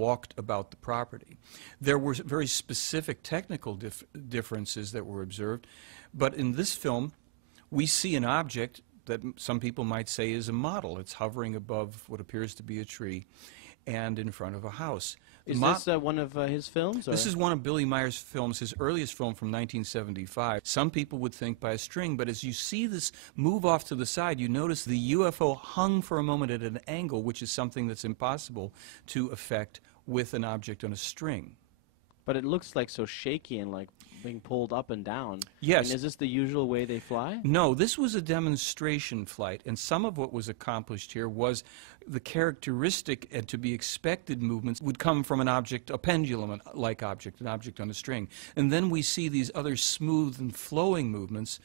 walked about the property. There were very specific technical differences that were observed, but in this film, we see an object that some people might say is a model. It's hovering above what appears to be a tree and in front of a house. Is this one of his films? Or? This is one of Billy Meier's films, his earliest film from 1975. Some people would think by a string, but as you see this move off to the side, you notice the UFO hung for a moment at an angle, which is something that's impossible to effect with an object on a string. But it looks like so shaky and like being pulled up and down. Yes. And is this the usual way they fly? No, this was a demonstration flight, and some of what was accomplished here was the characteristic and to be expected movements would come from an object, a pendulum-like object, an object on a string. And then we see these other smooth and flowing movements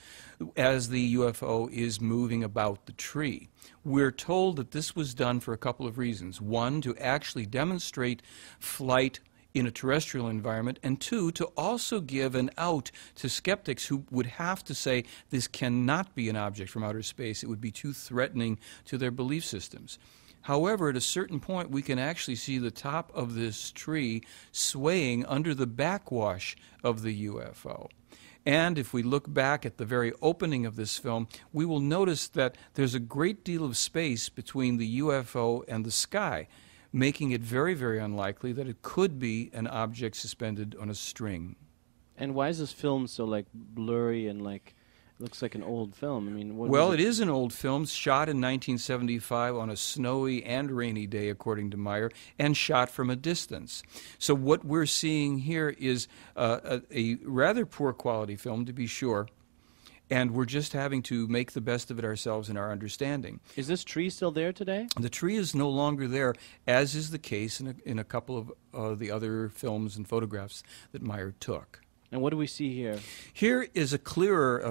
as the UFO is moving about the tree. We're told that this was done for a couple of reasons. One, to actually demonstrate flight in a terrestrial environment, and two, to also give an out to skeptics who would have to say this cannot be an object from outer space. It would be too threatening to their belief systems. However, at a certain point, we can actually see the top of this tree swaying under the backwash of the UFO. And if we look back at the very opening of this film, we will notice that there's a great deal of space between the UFO and the sky, making it very, very unlikely that it could be an object suspended on a string. And why is this film so like blurry and like it looks like an old film? I mean, well, it is an old film, shot in 1975 on a snowy and rainy day, according to Meier, and shot from a distance. So what we're seeing here is a rather poor quality film, to be sure. And we're just having to make the best of it ourselves in our understanding. Is this tree still there today? The tree is no longer there, as is the case in a couple of the other films and photographs that Meier took. And what do we see here? Here is a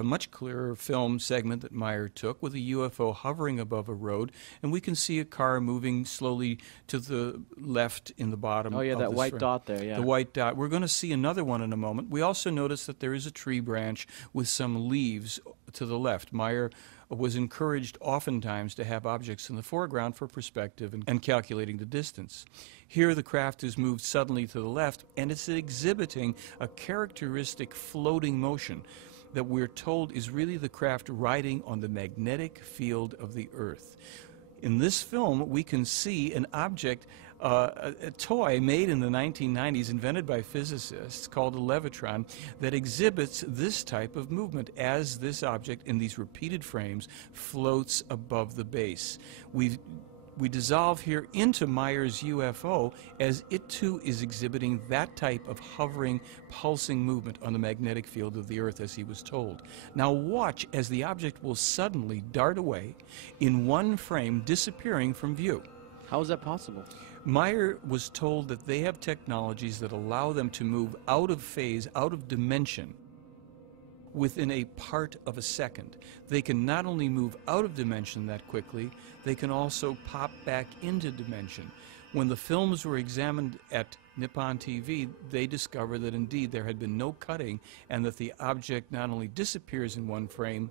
much clearer film segment that Meier took with a UFO hovering above a road, and we can see a car moving slowly to the left in the bottom. Oh yeah, that white dot there, yeah. The white dot. We're going to see another one in a moment. We also notice that there is a tree branch with some leaves to the left. Meier was encouraged oftentimes to have objects in the foreground for perspective and calculating the distance. Here the craft is moved suddenly to the left, and it's exhibiting a characteristic floating motion that we're told is really the craft riding on the magnetic field of the Earth. In this film, we can see an object, a toy made in the 1990s, invented by physicists, called a levitron, that exhibits this type of movement as this object, in these repeated frames, floats above the base. We dissolve here into Meier's UFO as it too is exhibiting that type of hovering, pulsing movement on the magnetic field of the Earth as he was told. Now watch as the object will suddenly dart away in one frame, disappearing from view. How is that possible? Meier was told that they have technologies that allow them to move out of phase, out of dimension, within a part of a second. They can not only move out of dimension that quickly, they can also pop back into dimension. When the films were examined at Nippon TV, they discovered that indeed there had been no cutting and that the object not only disappears in one frame,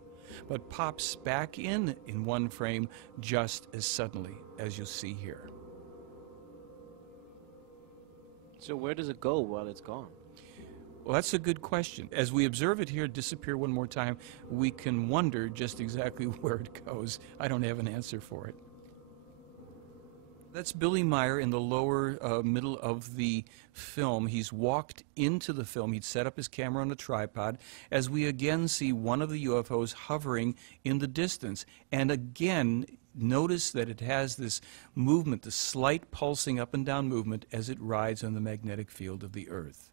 but pops back in one frame just as suddenly as you see here. So where does it go while it's gone? Well, that's a good question. As we observe it here disappear one more time, we can wonder just exactly where it goes. I don't have an answer for it. That's Billy Meier in the lower middle of the film. He's walked into the film. He'd set up his camera on a tripod as we again see one of the UFOs hovering in the distance. And again, notice that it has this movement, this slight pulsing up and down movement as it rides on the magnetic field of the Earth.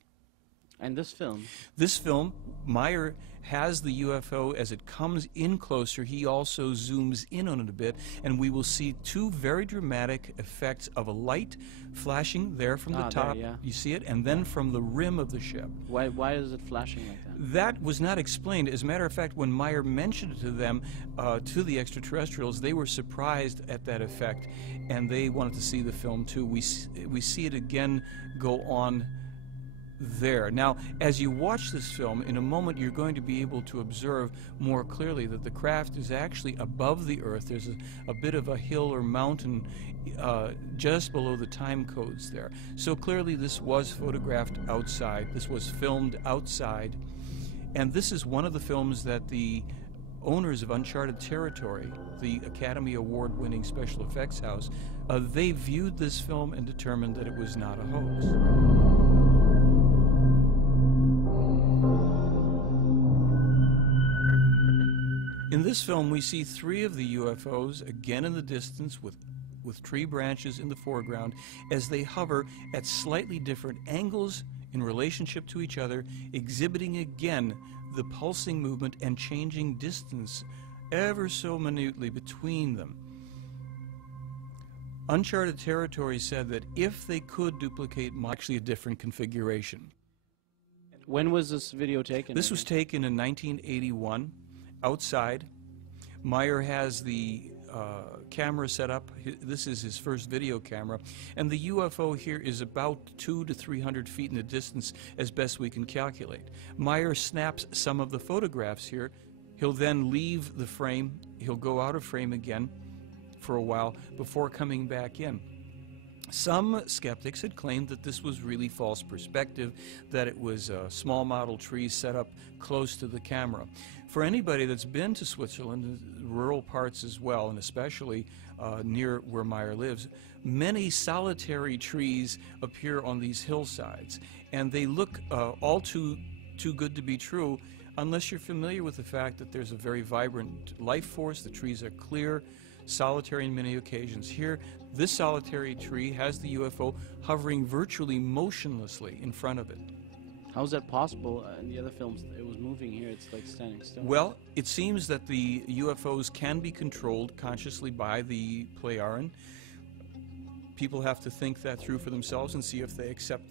And this film? This film, Meier has the UFO as it comes in closer. He also zooms in on it a bit, and we will see two very dramatic effects of a light flashing there from the top. There, yeah. You see it? And then from the rim of the ship. Why is it flashing like that? That was not explained. As a matter of fact, when Meier mentioned it to them, to the extraterrestrials, they were surprised at that effect, and they wanted to see the film too. We see it again go on there. Now, as you watch this film, in a moment you're going to be able to observe more clearly that the craft is actually above the Earth. There's a bit of a hill or mountain just below the time codes there. So clearly this was photographed outside. This was filmed outside. And this is one of the films that the owners of Uncharted Territory, the Academy Award-winning special effects house, they viewed this film and determined that it was not a hoax. In this film, we see 3 of the UFOs, again in the distance, with tree branches in the foreground, as they hover at slightly different angles in relationship to each other, exhibiting again the pulsing movement and changing distance ever so minutely between them. Uncharted Territory said that if they could duplicate actually a different configuration. When was this video taken? This was taken in 1981, outside. Meier has the camera set up. This is his first video camera. And the UFO here is about 200 to 300 feet in the distance as best we can calculate. Meier snaps some of the photographs here. He'll then leave the frame. He'll go out of frame again for a while before coming back in. Some skeptics had claimed that this was really false perspective, that it was a small model tree set up close to the camera. For anybody that's been to Switzerland, rural parts as well, and especially near where Meier lives, many solitary trees appear on these hillsides, and they look all too good to be true unless you're familiar with the fact that there's a very vibrant life force. The trees are clear, solitary in many occasions. Here, this solitary tree has the UFO hovering virtually motionlessly in front of it. How is that possible? In the other films, it was moving. Here, it's like standing still. Well, it seems that the UFOs can be controlled consciously by the Plejaren. People have to think that through for themselves and see if they accept